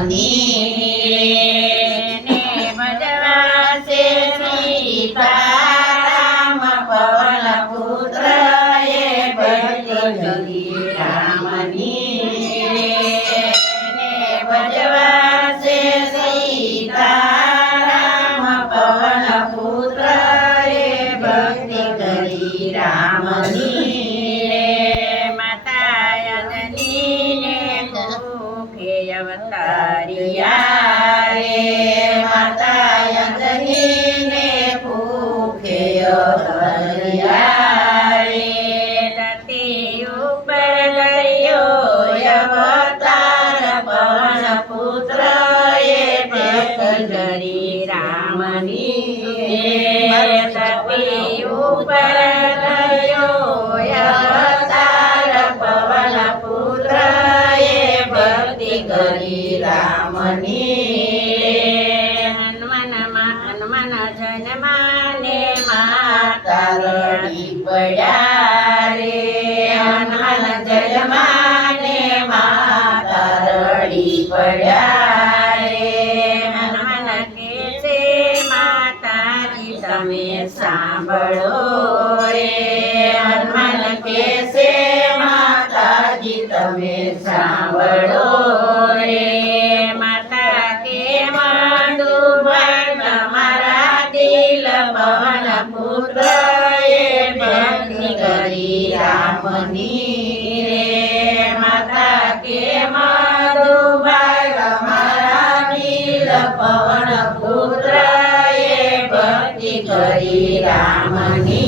ને ભજવા છે સીતારામ પવન પુત્ર એ ભક્તિ કરી રામની ને ભજવા છે સીતારામ પવન પુત્ર એ ભક્તિ કરી રામની માતા અંજની ને ભૂખે અવતારિયા રે માતા અંજની ને ભૂખે અવતારિયા રે ધરતી ઉપર કર્યો અવતાર પવન પુત્ર એ ભક્તિ કરી રામની ધરતી ઉપર કર્યો અવતાર પવન પુત્ર એ ભક્તિ કરી રામની હનુમાન જન્માને માતા રડી પડ્યા રે હનુમાન જન્માને માતા રડી પડ્યા રે હનુમાન કે છે માતાજી તમે સાંભળો રે હનુમાન કે છે માતાજી તમે સાંભળો રે માતા કે માંડું મારા દિલ પવન પુત્ર એ ભક્તિ કરી રામની રે માતા કે માંડું મારા દિલ પવન પુત્ર એ ભક્તિ કરી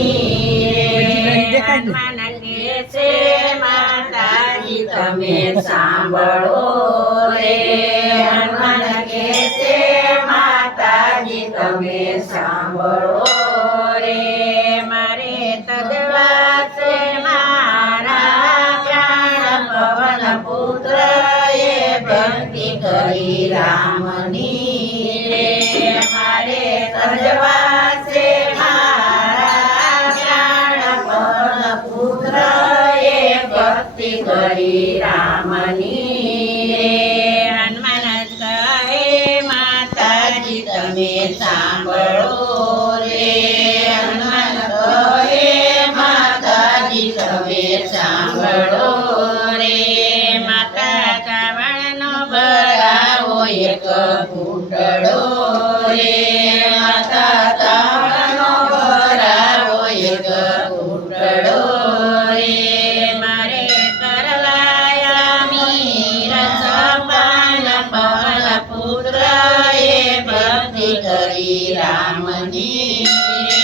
રામની હનુમાન કે છે માતાજી તમે સાંભળો રે હનુમાન કે છે માતાજી તમે સાંભળો રે મારે તજવા છે મારા પ્રાણ પવન પુત્ર એ ભક્તિ કરી રામની રે મારે તજવા છે મારા પ્રાણ પવન પુત્ર એ ભક્તિ કરી રામની હનુમાન કહે માતાજી તમે સાંભળો રે હનુમાન કહે માતાજી તમે સાંભળો રે માતા ચાવણનો ભરાવો એક ઘૂંટડો રે માતા ચાવણનો ભરાવો એક ઘૂંટડો રે મારે કરવાયા મીરા સપાન પવન પુત્ર એ ભક્તિ કરી રામની રે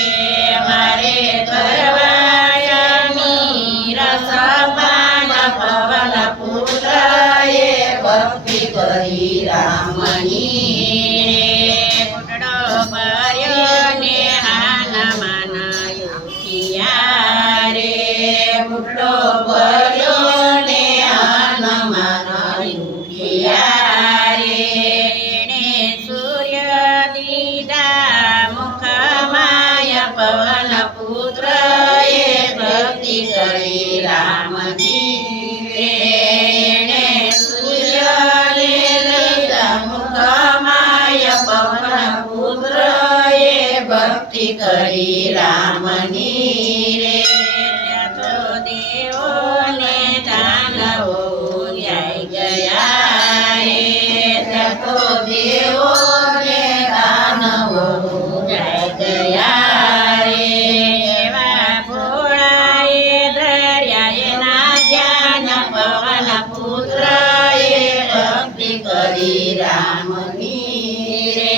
મારે કરવાયા મીરા સપાન પવન પુત્ર એ ભક્તિ કરી રામની ઘૂંટડો ભર્યો ને હાનમાં ઉઠ્યા રે ઘૂંટડો ભર્યો ને હાનમાં ઉઠ્યા રે સૂર્ય દીધા મુખમાય પવન પુત્ર એ ભક્તિ કરી રામની રે સૂર્ય દીધા મુખમાય પવન પુત્ર એ ભક્તિ કરી રામની રે તો દેવો ને દાનવો જાય ગયા રે તો દેવો ને દાનવો જાય ગયા રે એવા ભોળાએ ધર્યા એના જ્ઞાન પવન પુત્ર એ ભક્તિ કરી રામની રે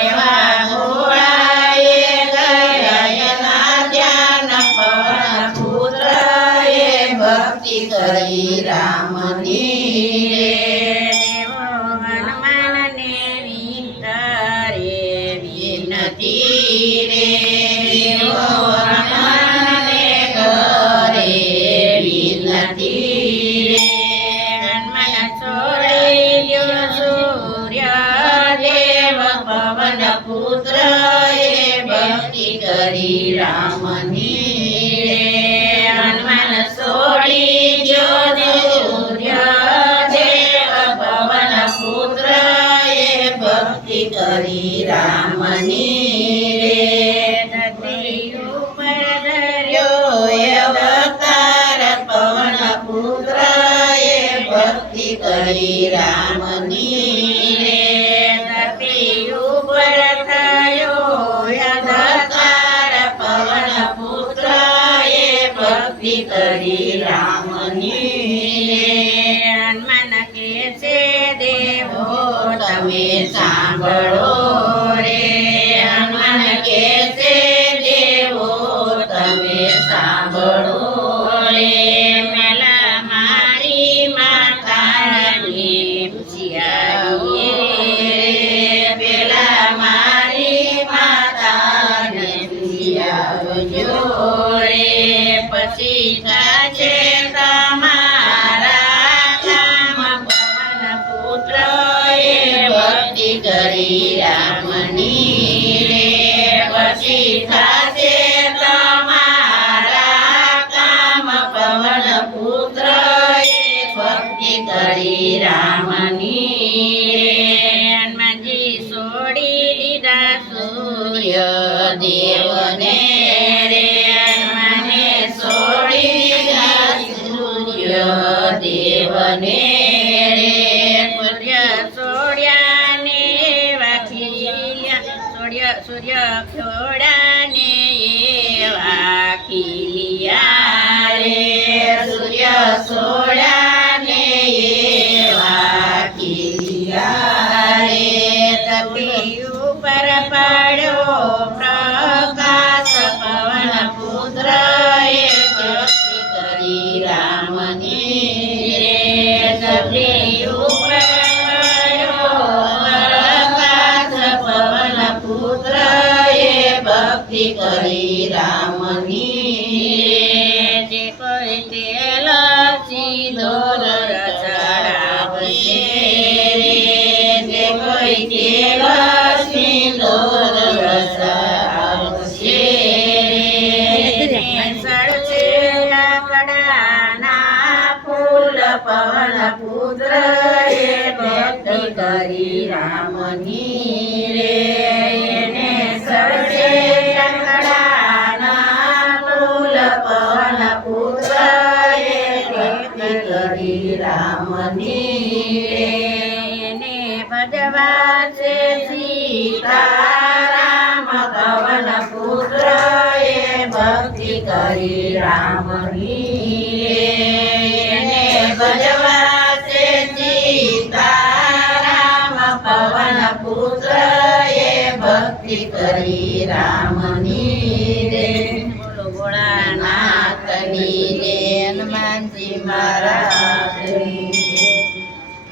એવા ભોળાએ ધર્યા એના જ્ઞાન પવન પુત્ર એ ભક્તિ કરી રામની રે દેવો હનુમાનને વિંતરે વિનતી રે દેવો હનુમાનને કરે વિનતી રે હનુમાન છોડી લ્યો સૂર્ય દેવ પવન પુત્ર એ ભક્તિ કરી રામની રે હનુમાન છોડી જો સૂર્ય દેવ પવન પુત્ર રે ધરતી ઉપર ધર્યો અવતાર પવન પુત્ર એ ભક્તિ કરી રામની રે ધરતી ઉપર થયો અવતાર પવન પુત્ર એ ભક્તિ કરી રામની રે હનુમાન કે છે દેવો તમે સાંભળો રે હનુમાન કે છે દેવો તમે સાંભળો રે મેલા મારી માતાની પૂછ્યા પેલા મારી માતાને પૂછ્યા રે પછી થાશે તમારા કામ પવન પુત્ર એ ભક્તિ કરી રામની રે પછી થાશે તમારા કામ પવન પુત્ર એ ભક્તિ કરી રામની રે હનુમાનજી છોડી દીધા સૂર્ય દેવને રે હનુમાને છોડી દીધા સૂર્ય દેવને રે સૂર્ય છોડ્યાને વાખીલિયા સૂર્ય છોડ્યાને એવા ખીલિયા રે સૂર્ય છોડ્યાને એવા ખીલિયા રે ધરતી ઉપર પડ્યો પ્રકાશ પવન પુત્ર એ ભક્તિ કરી રામની રે ધરતી ઉપર પડ્યો પ્રકાશ પવન પુત્ર એ ભક્તિ કરી રામની રે જે કોઈ તેલ સિંદૂર ચડાવશે રે જે કોઈ તેલ સિંદૂર ચડાવશે રે સળશે લાકડાના ફૂલ પવન પુત્ર એ ભક્તિ કરી રામની રે એને સળશે લાકડાના ફૂલ પવન પુત્ર એ ભક્તિ કરી રામની રે એને ભજવા છે સીતારામ પવન પુત્ર એ ભક્તિ કરી રામની રે એને ભજવા છે સીતારામ પવન પુત્ર એ ભક્તિ કરી રામની રે બોલો ભોળાનાથની રે હનુમાનજી મહારાજ